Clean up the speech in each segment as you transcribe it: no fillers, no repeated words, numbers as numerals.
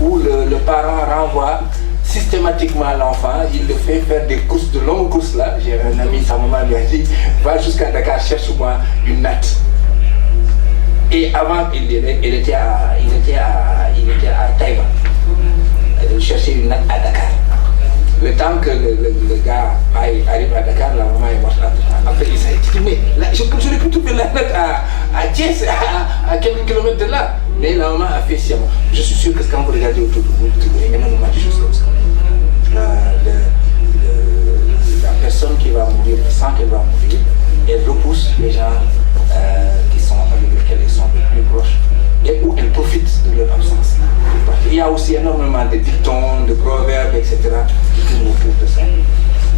où le parent renvoie systématiquement l'enfant, il le fait faire des courses, de longues courses là. J'ai un ami, sa maman lui a dit, va jusqu'à Dakar, cherche-moi une natte. Et avant, il était à Taïwan. Il cherchait une natte à Dakar. Le temps que le gars arrive à Dakar, la maman est morte. Après, il s'est dit, mais là, j'aurais pu trouver la natte à Thiès, à quelques kilomètres de là. Mais la maman a fait sciemment. Je suis sûr que quand vous regardez autour de vous, vous trouverez énormément de choses comme ça. La personne qui va mourir, sent qu'elle va mourir, elle repousse les gens avec lesquels ils sont les plus proches et où elle profite de leur absence. Il y a aussi énormément de dictons, de proverbes, etc. qui tournent autour de ça.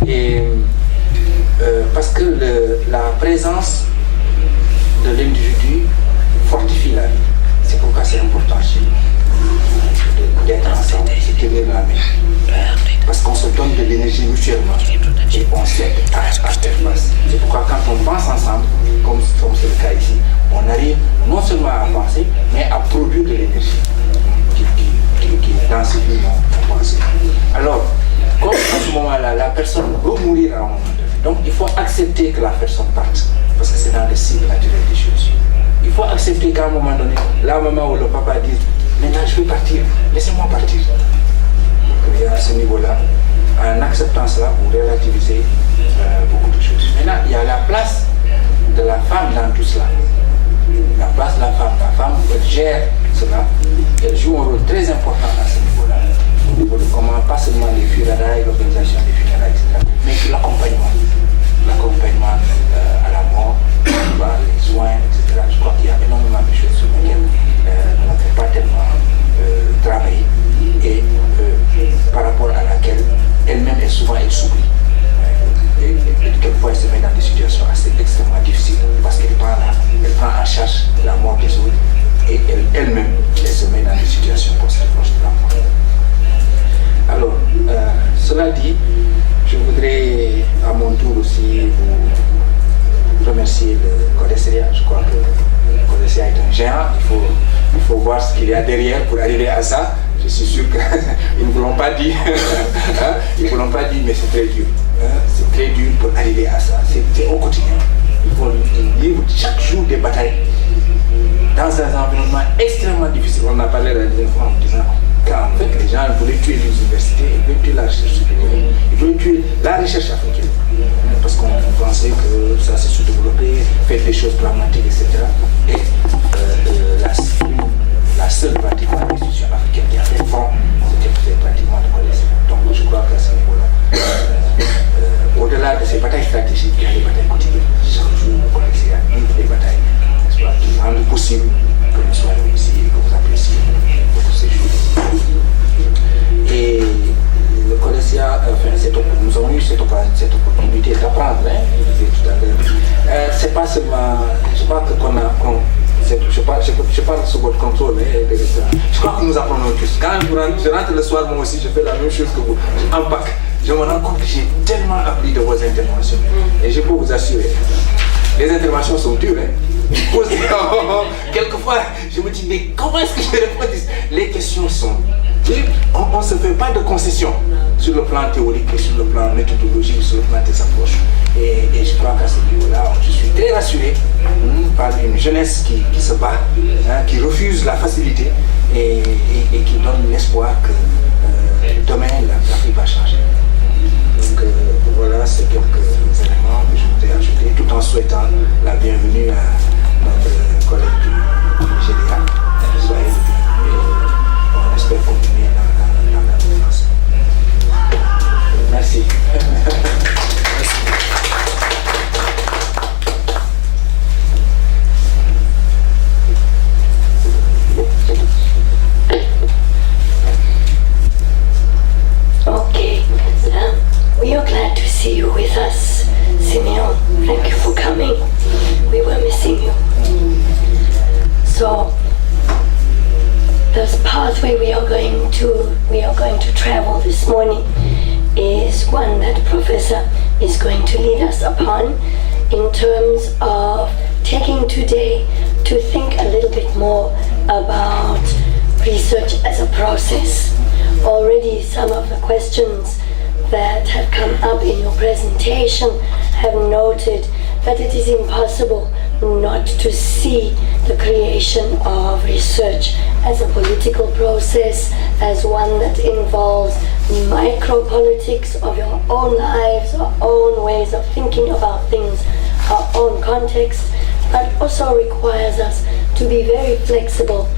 Et parce que la présence de l'individu fortifie la vie. C'est pourquoi c'est important chez nous d'être ensemble, de se tenir la main. Parce qu'on se donne de l'énergie mutuellement et on sait à faire face. C'est pourquoi quand on pense ensemble, comme c'est le cas ici, on arrive non seulement à penser, mais à produire de l'énergie qui dans ce but on pense. Alors, comme à ce moment-là, la personne veut mourir à un moment donné, donc il faut accepter que la personne parte, parce que c'est dans le cycle naturel des choses. Il faut accepter qu'à un moment donné, la maman ou le papa disent, maintenant je vais partir, laissez-moi partir. Et à ce niveau-là, en acceptant cela, vous relativisez beaucoup de choses. Maintenant, il y a la place de la femme dans tout cela. La place de la femme, elle gère cela, elle joue un rôle très important à ce niveau-là. Au niveau de comment, pas seulement les funérailles, l'organisation des funérailles, etc., mais l'accompagnement. L'accompagnement à la mort, les soins, etc. Je crois qu'il y a énormément de choses sur lesquelles nous n'avons pas tellement travaillé et par rapport à laquelle elle-même est souvent elle s'oublie. Et quelquefois elle se met dans des situations assez extrêmement difficiles parce qu'elle prend en charge la mort des autres et elle-même elle se met dans des situations proches de la mort. Alors, cela dit, je voudrais à mon tour aussi vous remercier le Codesria. Je crois que le Codesria est un géant. Il faut voir ce qu'il y a derrière pour arriver à ça. Je suis sûr qu'ils ne vous l'ont pas dit. Ils ne vous l'ont pas dit, mais c'est très dur. C'est très dur pour arriver à ça. C'est au quotidien. Ils livrent chaque jour des batailles dans un environnement extrêmement difficile. On a parlé la dernière fois en disant qu'en fait les gens voulaient tuer les universités, ils voulaient tuer la recherche supérieure, ils voulaient tuer la recherche africaine. Parce qu'on pensait que ça s'est sous-développé, fait des choses dramatiques, etc. Et la seule pratiquement institution africaine qui a fait front, c'était pratiquement le collège. Donc je crois qu'à ce niveau-là, au-delà de ces batailles stratégiques, il y a des batailles quotidiennes. Chaque jour, le collège a des batailles, n'est-ce pas, qui rendent possible que nous soyons ici et que vous appréciez votre séjour. Et le collège, nous avons eu cette opportunité d'apprendre, je disais tout à l'heure. C'est pas seulement, je crois que je parle sous votre contrôle, je crois que nous apprenons tous. Quand je rentre le soir, moi aussi, je fais la même chose que vous. J'empaque. Je me rends compte que j'ai tellement appris de vos interventions. Et je peux vous assurer, les interventions sont dures. Quelquefois, je me dis, mais comment est-ce que je réponds? Les questions sont dures. On ne se fait pas de concessions sur le plan théorique, et sur le plan méthodologique, sur le plan des approches. Et je crois qu'à ce niveau-là, je suis très rassuré par une jeunesse qui se bat, qui refuse la facilité et qui donne l'espoir que demain l'Afrique va changer. Donc voilà, c'est quelques éléments que je voudrais ajouter, tout en souhaitant la bienvenue à notre collègue du Nigeria. Soyez le bienvenu et on espère continuer dans la conférence. Merci. Okay, we are glad to see you with us, Simeon. Thank you for coming. We were missing you. So, this pathway we are going to travel this morning is one that Professor is going to lead us upon in terms of taking today to think a little bit more about research as a process. Already some of the questions that have come up in your presentation have noted that it is impossible not to see the creation of research as a political process, as one that involves micro-politics of your own lives, our own ways of thinking about things, our own context, but also requires us to be very flexible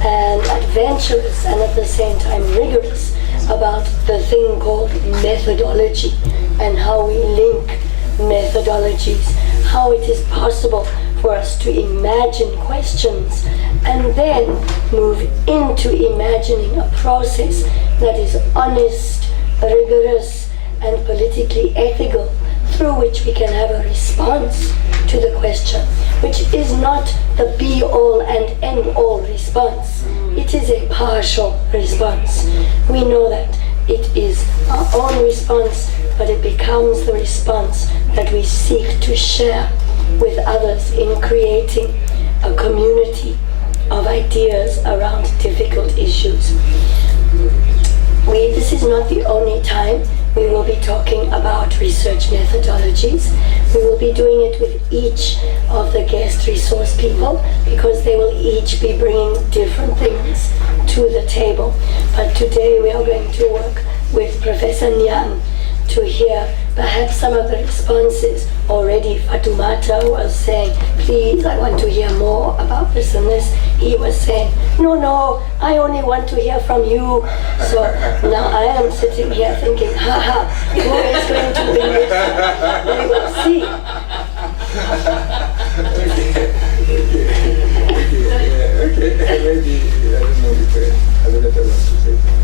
and adventurous and at the same time rigorous about the thing called methodology and how we link methodologies, how it is possible for us to imagine questions and then move into imagining a process that is honest, rigorous, and politically ethical, through which we can have a response to the question, which is not the be-all and end-all response. It is a partial response. We know that it is our own response, but it becomes the response that we seek to share with others in creating a community of ideas around difficult issues. This is not the only time we will be talking about research methodologies. We will be doing it with each of the guest resource people because they will each be bringing different things to the table. But today we are going to work with Professor Nyang to hear perhaps some of the responses. Already Fatoumata was saying, please, I want to hear more about this and this. He was saying, no, I only want to hear from you. So now I am sitting here thinking, who is going to win this? We will see. Okay. Maybe, I don't know if Azalea wants to say something.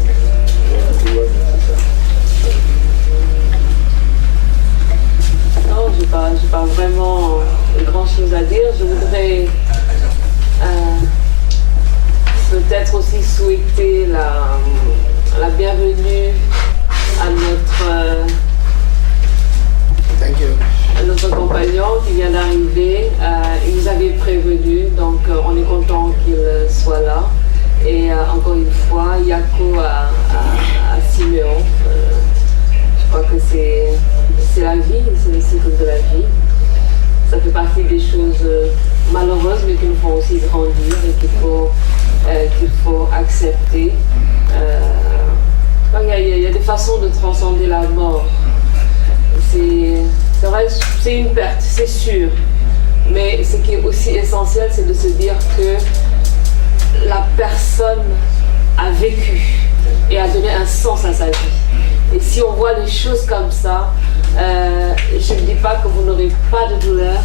Non, je n'ai pas vraiment grand-chose à dire. Je voudrais peut-être aussi souhaiter la bienvenue à notre compagnon qui vient d'arriver. Il nous avait prévenu, donc on est content qu'il soit là. Et encore une fois, Yako à Siméon. Je crois que c'est la vie, c'est le cycle de la vie. Ça fait partie des choses malheureuses, mais qui nous font aussi grandir et qu'il faut accepter. Il y a des façons de transcender la mort. C'est vrai, c'est une perte, c'est sûr. Mais ce qui est aussi essentiel, c'est de se dire que la personne a vécu et a donné un sens à sa vie. Et si on voit les choses comme ça, je ne dis pas que vous n'aurez pas de douleur,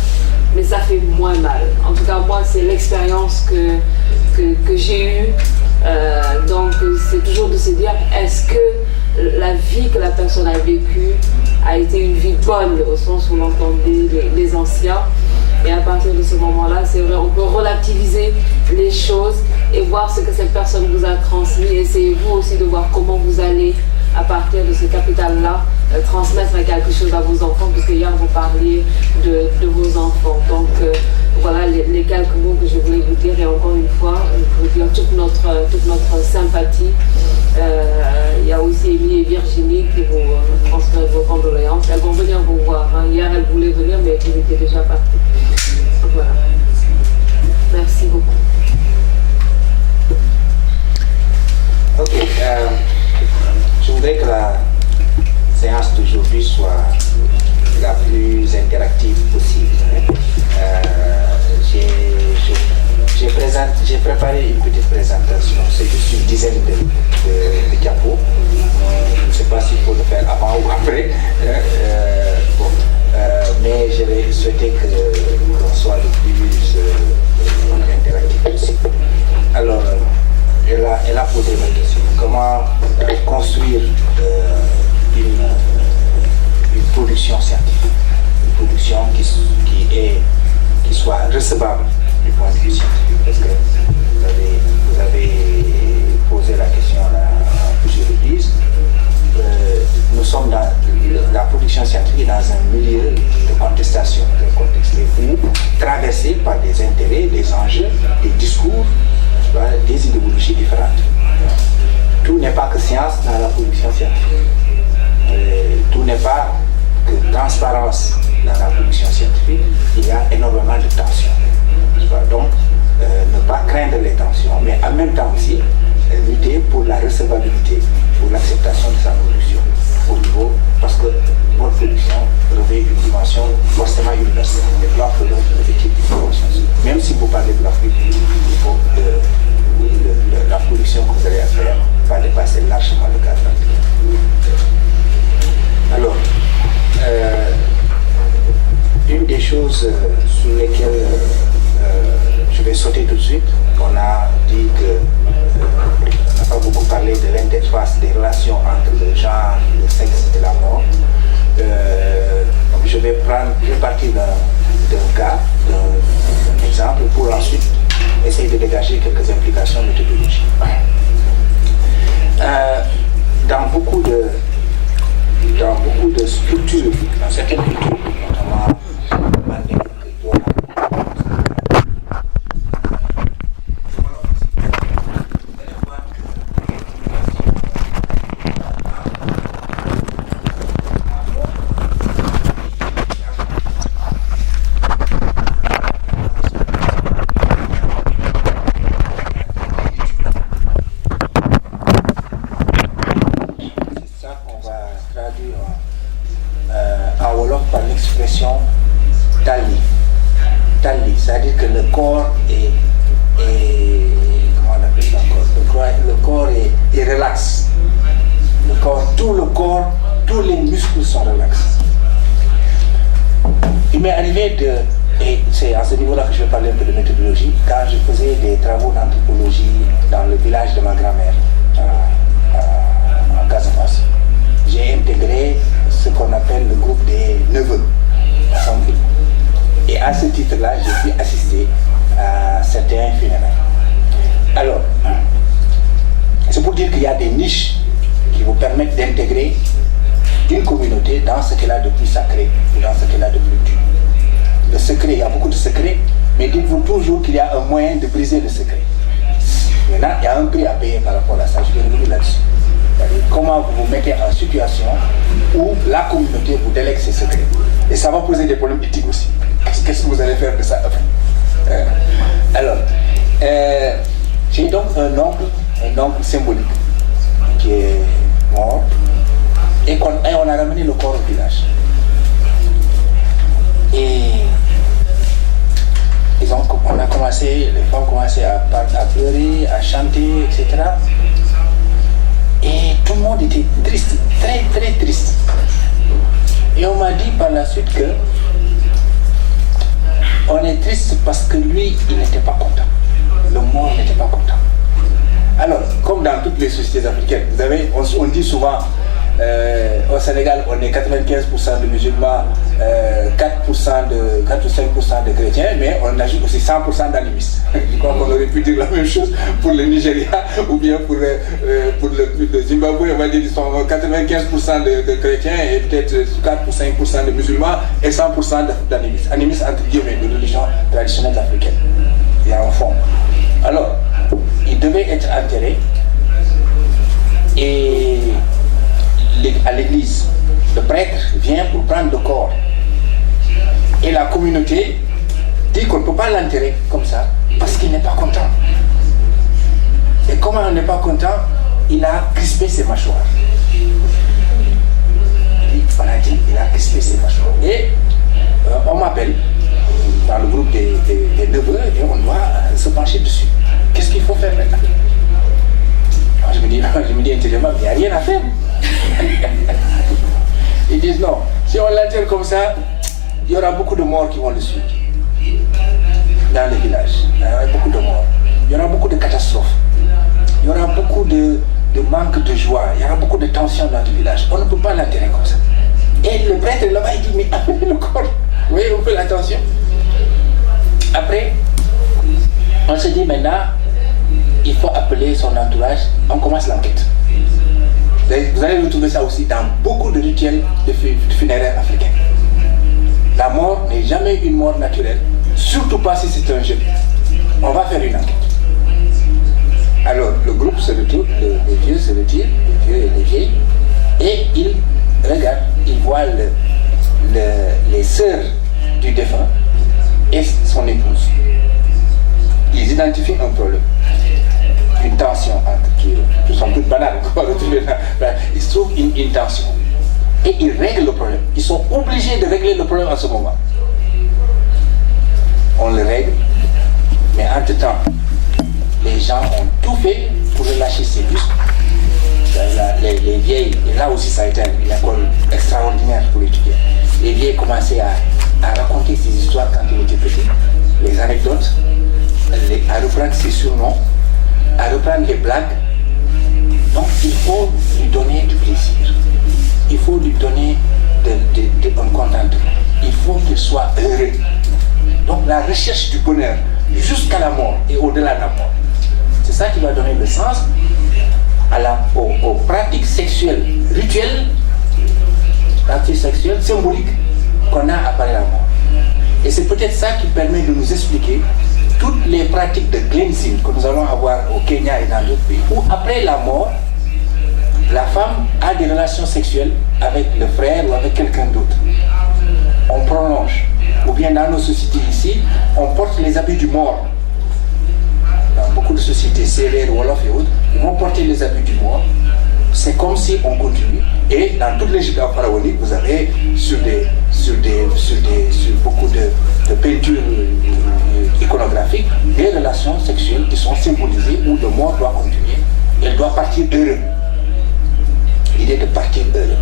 mais ça fait moins mal. En tout cas, moi, c'est l'expérience que j'ai eue. Donc, c'est toujours de se dire, est-ce que la vie que la personne a vécue a été une vie bonne, au sens où l'entendaient les anciens. Et à partir de ce moment-là, c'est vrai, on peut relativiser les choses et voir ce que cette personne vous a transmis. Essayez vous aussi de voir comment vous allez, à partir de ce capital-là, transmettre quelque chose à vos enfants, parce que hier vous parliez de vos enfants. Donc voilà les quelques mots que je voulais vous dire, et encore une fois, vous dire toute notre sympathie. Il y a aussi Émilie et Virginie qui vous transmettent vos condoléances. Elles vont venir vous voir. Hier elles voulaient venir, mais vous étiez déjà partis. Voilà. Merci beaucoup. Ok. Je voudrais que la séance d'aujourd'hui soit la plus interactive possible. J'ai préparé une petite présentation, c'est juste une dizaine de diapos. Je ne sais pas s'il faut le faire avant ou après. Mais je vais souhaiter qu'on soit le plus interactif possible. Alors, elle a posé la question. Comment construire une production scientifique, une production qui soit recevable du point de vue scientifique, parce que vous avez posé la question à plusieurs reprises. Nous sommes dans la production scientifique dans un milieu de contestation, de contexte où traversé par des intérêts, des enjeux, des discours des idéologies différentes. Tout n'est pas que science dans la production scientifique. Tout n'est pas que transparence dans la production scientifique. Il y a énormément de tensions. Donc, ne pas craindre les tensions, mais en même temps aussi lutter pour la recevabilité, pour l'acceptation de sa production au niveau, parce que votre production revêt une dimension forcément universelle. Les blancs peuvent être type de production. Même si vous parlez de l'Afrique, il faut la production que vous allez faire va dépasser largement le cadre africain. Alors, une des choses sur lesquelles je vais sauter tout de suite, on a dit que on n'a pas beaucoup parlé de l'interface des relations entre le genre, le sexe et la mort. Je vais partir d'un cas, d'un exemple, pour ensuite essayer de dégager quelques implications méthodologiques. Dans beaucoup de structures, dans certaines cultures, notamment c'est-à-dire que le corps est comment on appelle ça encore? Le corps est relax. Tout le corps, tous les muscles sont relax. Il m'est arrivé et c'est à ce niveau-là que je vais parler un peu de méthodologie, quand je faisais des travaux d'anthropologie dans le village de ma grand-mère, en Casamance. J'ai intégré ce qu'on appelle le groupe des neveux à Saint-Louis. Et à ce titre-là, j'ai pu assister à certains funérailles. Alors, c'est pour dire qu'il y a des niches qui vous permettent d'intégrer une communauté dans ce qu'elle a de plus sacré ou dans ce qu'elle a de plus dur. Le secret, il y a beaucoup de secrets, mais dites-vous toujours qu'il y a un moyen de briser le secret. Maintenant, il y a un prix à payer par rapport à ça, je vais revenir là-dessus. Comment vous vous mettez en situation où la communauté vous délègue ses secrets. Et ça va poser des problèmes éthiques aussi. Qu'est-ce que vous allez faire de ça après? Alors, j'ai donc un oncle symbolique qui est mort et on a ramené le corps au village. Et les femmes ont commencé à pleurer, à chanter, etc. Et tout le monde était triste, très très triste. Et on m'a dit par la suite que on est triste parce que lui, il n'était pas content. Le mort n'était pas content. Alors, comme dans toutes les sociétés africaines, vous savez, on dit souvent, au Sénégal, on est 95% de musulmans, 4 ou 5% de chrétiens, mais on ajoute aussi 100% d'animistes. Je crois qu'on aurait pu dire la même chose pour le Nigeria ou bien pour le Zimbabwe. On va dire qu'ils sont 95% de chrétiens et peut-être 4 ou 5% de musulmans et 100% d'animistes. Animistes entre guillemets, de religion traditionnelle africaine. Il y a un fond. Alors, il devait être enterré et à l'église, le prêtre vient pour prendre le corps. Et la communauté dit qu'on ne peut pas l'enterrer comme ça parce qu'il n'est pas content. Et comme on n'est pas content, il a crispé ses mâchoires. On a dit, il a crispé ses mâchoires. Et on m'appelle dans le groupe des neveux et on doit se pencher dessus. Qu'est-ce qu'il faut faire maintenant? Alors, je me dis intérieurement, il n'y a rien à faire. Ils disent non, si on l'enterre comme ça, il y aura beaucoup de morts qui vont le suivre dans le village. Il y aura beaucoup de morts. Il y aura beaucoup de catastrophes. Il y aura beaucoup de manque de joie. Il y aura beaucoup de tension dans le village. On ne peut pas l'enterrer comme ça. Et le prêtre là-bas, il dit, mais appelez le corps. Vous voyez un peu la tension. Après, on se dit maintenant, il faut appeler son entourage. On commence l'enquête. Vous allez retrouver ça aussi dans beaucoup de rituels de funéraires africains. La mort n'est jamais une mort naturelle, surtout pas si c'est un jeune. On va faire une enquête. Alors, le groupe se retourne, les vieux se retirent, les vieux et les vieilles, et ils regardent, ils voient les sœurs du défunt et son épouse. Ils identifient un problème, une tension entre qui sont toutes banales. Il se trouve une tension. Et ils règlent le problème. Ils sont obligés de régler le problème à ce moment. On le règle, mais entre-temps, les gens ont tout fait pour relâcher ces bustes. Les vieilles, et là aussi ça a été une école extraordinaire pour étudier. Les vieilles commençaient à raconter ces histoires quand ils étaient petits, les anecdotes, à reprendre ses surnoms, à reprendre les blagues. Donc il faut lui donner du plaisir. Il faut lui donner un contentement. Il faut qu'il soit heureux. Donc la recherche du bonheur jusqu'à la mort et au-delà de la mort. C'est ça qui va donner le sens aux pratiques sexuelles rituelles, pratiques sexuelles symboliques qu'on a après la mort. Et c'est peut-être ça qui permet de nous expliquer toutes les pratiques de cleansing que nous allons avoir au Kenya et dans d'autres pays, où après la mort, la femme a des relations sexuelles avec le frère ou avec quelqu'un d'autre. On prolonge. Ou bien dans nos sociétés ici, on porte les habits du mort. Dans beaucoup de sociétés, Sérère, Wolof et autres, ils vont porter les habits du mort. C'est comme si on continue. Et dans toute l'Égypte pharaonique, vous avez sur beaucoup de peintures iconographiques des relations sexuelles qui sont symbolisées où le mort doit continuer. Il doit partir heureux. L'idée de partir heureux.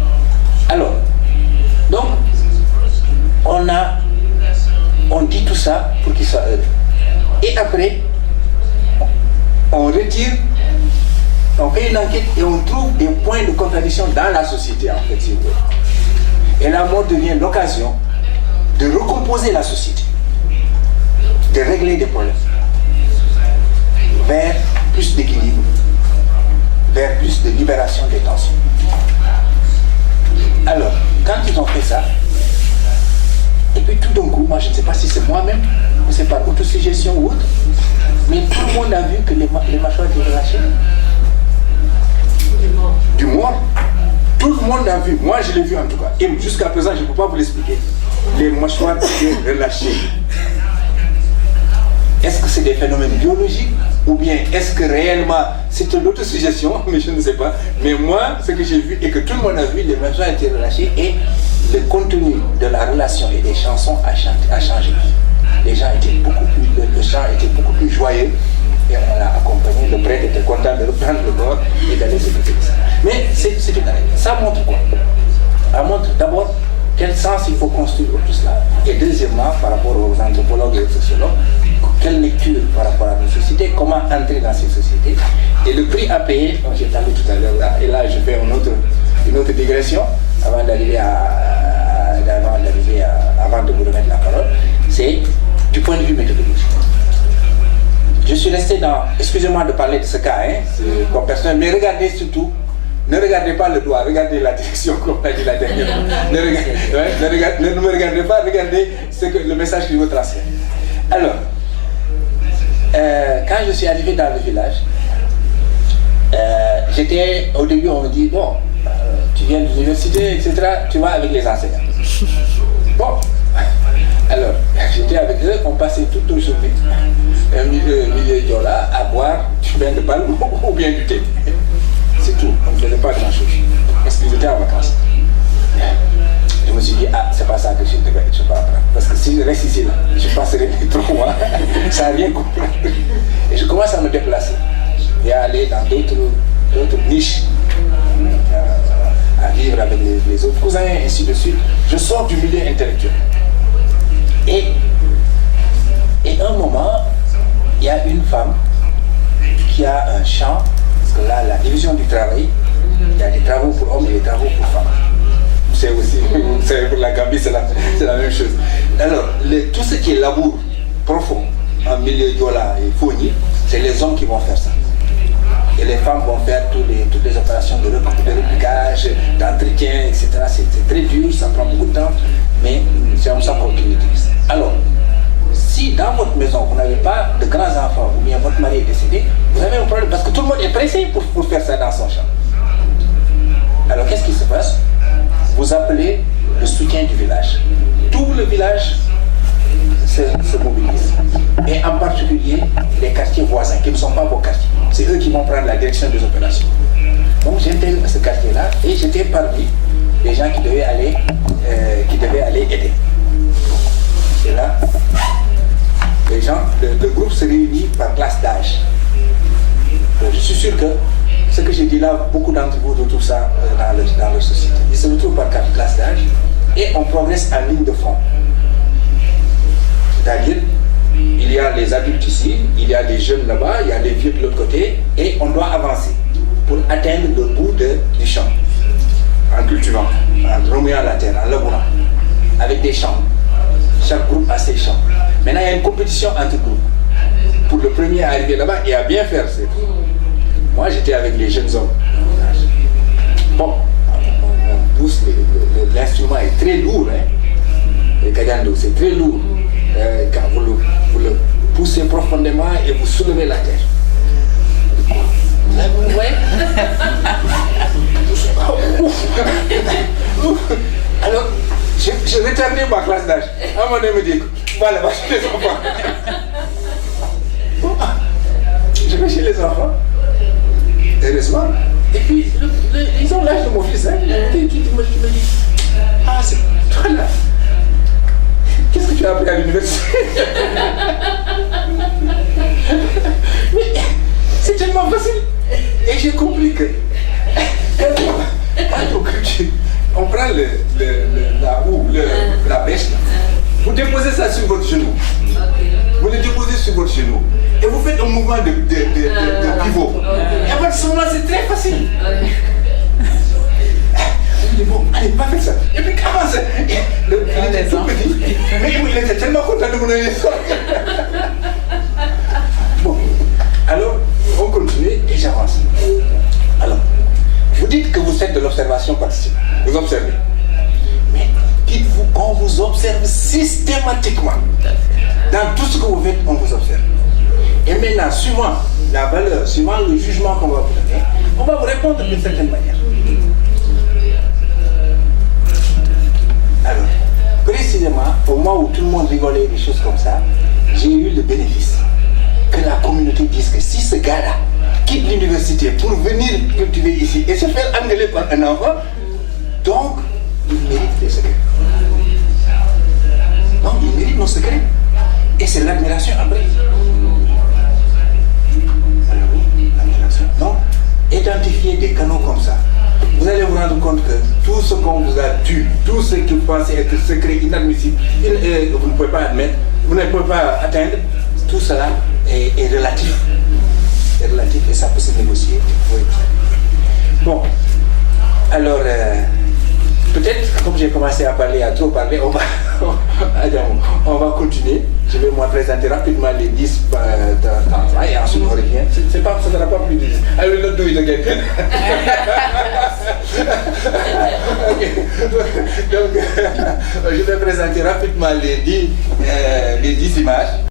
Alors, donc, on dit tout ça pour qu'il soit heureux. Et après, on retire, on fait une enquête et on trouve des points de contradiction dans la société, en fait, si vous voulez. Et la mort devient l'occasion de recomposer la société, de régler des problèmes, vers plus d'équilibre, vers plus de libération des tensions. Alors, quand ils ont fait ça, et puis tout d'un coup, moi je ne sais pas si c'est moi-même, ou c'est par autosuggestion ou autre, mais tout le monde a vu que les mâchoires étaient relâchées. Du mort. Tout le monde a vu, moi je l'ai vu en tout cas, et jusqu'à présent je ne peux pas vous l'expliquer. Les mâchoires étaient relâchées. Est-ce que c'est des phénomènes biologiques ou bien est-ce que réellement c'est une autosuggestion, mais je ne sais pas. Mais moi, ce que j'ai vu et que tout le monde a vu, les mâchoires étaient relâchées et le contenu de la relation et des chansons a changé. Les gens étaient le chant était beaucoup plus joyeux et on l'a accompagné. Le prêtre était content de reprendre le bord et d'aller s'écouter ça. Mais c'est une année. Ça montre quoi? Ça montre d'abord quel sens il faut construire tout cela. Et deuxièmement, par rapport aux anthropologues et aux sociologues, quelle lecture par rapport à nos sociétés, comment entrer dans ces sociétés. Et le prix à payer, j'ai parlé tout à l'heure là, et là je fais une autre digression avant d'arriver avant de vous remettre la parole, c'est du point de vue méthodologique. Je suis resté dans, excusez-moi de parler de ce cas, c'est comme personnel, mais regardez surtout, ne regardez pas le doigt, regardez la direction comme l'a dit la dernière fois. Ne me regardez pas, regardez le message qu'il veut transmettre. Alors, quand je suis arrivé dans le village, au début on me dit, bon, tu viens de l'université, etc., tu vas avec les enseignants. Bon, alors, j'étais avec eux, on passait toute une journée, un milieu là, à boire du bain de palme ou bien du thé. C'est tout, on ne faisait pas grand-chose, parce qu'ils étaient en vacances. Je me suis dit, c'est pas ça que je vais apprendre. Parce que si je reste ici, là, je passerai les 3 mois, ça n'a rien compris. Et je commence à me déplacer et à aller dans d'autres niches, à vivre avec les autres cousins, et ainsi de suite. Je sors du milieu intellectuel. Et à un moment, il y a une femme qui a un champ, parce que là, la division du travail, il y a des travaux pour hommes et des travaux pour femmes. C'est aussi, vous savez, pour la Gambie, c'est la même chose. Alors, tout ce qui est labour profond, en milieu Diola et Fogny, c'est les hommes qui vont faire ça. Et les femmes vont faire toutes les opérations de repliquage, d'entretien, etc. C'est très dur, ça prend beaucoup de temps, mais c'est comme ça qu'on l'utilise. Alors, si si dans votre maison, vous n'avez pas de grands-enfants ou bien votre mari est décédé, vous avez un problème parce que tout le monde est pressé pour faire ça dans son champ. Alors qu'est-ce qui se passe? Vous appelez le soutien du village. Tout le village se mobilise. Et en particulier les quartiers voisins qui ne sont pas vos quartiers. C'est eux qui vont prendre la direction des opérations. Donc j'intègre ce quartier-là et j'étais parmi les gens qui devaient aller aider. Et là, les gens, le groupe se réunit par classe d'âge. Je suis sûr que ce que j'ai dit là, beaucoup d'entre vous retrouvent ça dans leur société. Ils se retrouvent par classe d'âge et on progresse en ligne de front. C'est-à-dire, il y a les adultes ici, il y a les jeunes là-bas, il y a les vieux de l'autre côté, et on doit avancer pour atteindre le bout du champ, en cultivant, en remuant la terre, en labourant, avec des champs. Chaque groupe a ses champs. Maintenant, il y a une compétition entre groupes. Pour le premier à arriver là-bas et à bien faire. Moi, j'étais avec les jeunes hommes. Bon, on pousse, l'instrument est très lourd, hein. Le kagando, c'est très lourd. Quand vous le poussez profondément et vous soulevez la terre. Ouais. Alors, je retardais ma classe d'âge. À un moment donné, me dit, voilà, va chez les enfants. Je vais chez les enfants. Heureusement. Et puis, ils ont l'âge de mon fils. Hein. Je me dis, ah, c'est toi là. Qu'est-ce que tu as appris à l'université? Mais c'est tellement facile. Et j'ai compris que quand on prend la houe, la bêche, vous déposez ça sur votre genou. Vous le déposez sur votre genou et vous faites un mouvement de pivot. Et à partir de ce moment, c'est très facile. Je dis bon, allez, pas faire ça. Et puis comment ça? Il était tout petit, mais il était tellement content de me donner ça. Bon, alors on continue et j'avance. Alors, vous dites que vous faites de l'observation participe. Vous observez. Mais dites-vous qu'on vous observe systématiquement. Dans tout ce que vous faites, on vous observe. Et maintenant, suivant la valeur, suivant le jugement qu'on va vous donner, on va vous répondre d'une certaine manière. Alors, précisément, au moment où tout le monde rigolait des choses comme ça, j'ai eu le bénéfice que la communauté dise que si ce gars-là quitte l'université pour venir cultiver ici et se faire engueuler par un enfant, donc il mérite des secrets. Donc il mérite nos secrets. Et c'est l'admiration après. Alors oui, l'admiration. Donc, identifier des canaux comme ça. Vous allez vous rendre compte que tout ce qu'on vous a tué, tout ce que vous pensez être secret, inadmissible, vous ne pouvez pas admettre, vous ne pouvez pas atteindre, tout cela est relatif. C'est relatif et ça peut se négocier. Oui. Bon, alors, peut-être, comme j'ai commencé à parler, à trop parler, on va continuer. Je vais moi présenter rapidement les 10 d'enfants et ensuite on revient. Ça ne sera pas plus de 10. I will not do it again. Okay. Donc, je vais présenter rapidement les 10 images.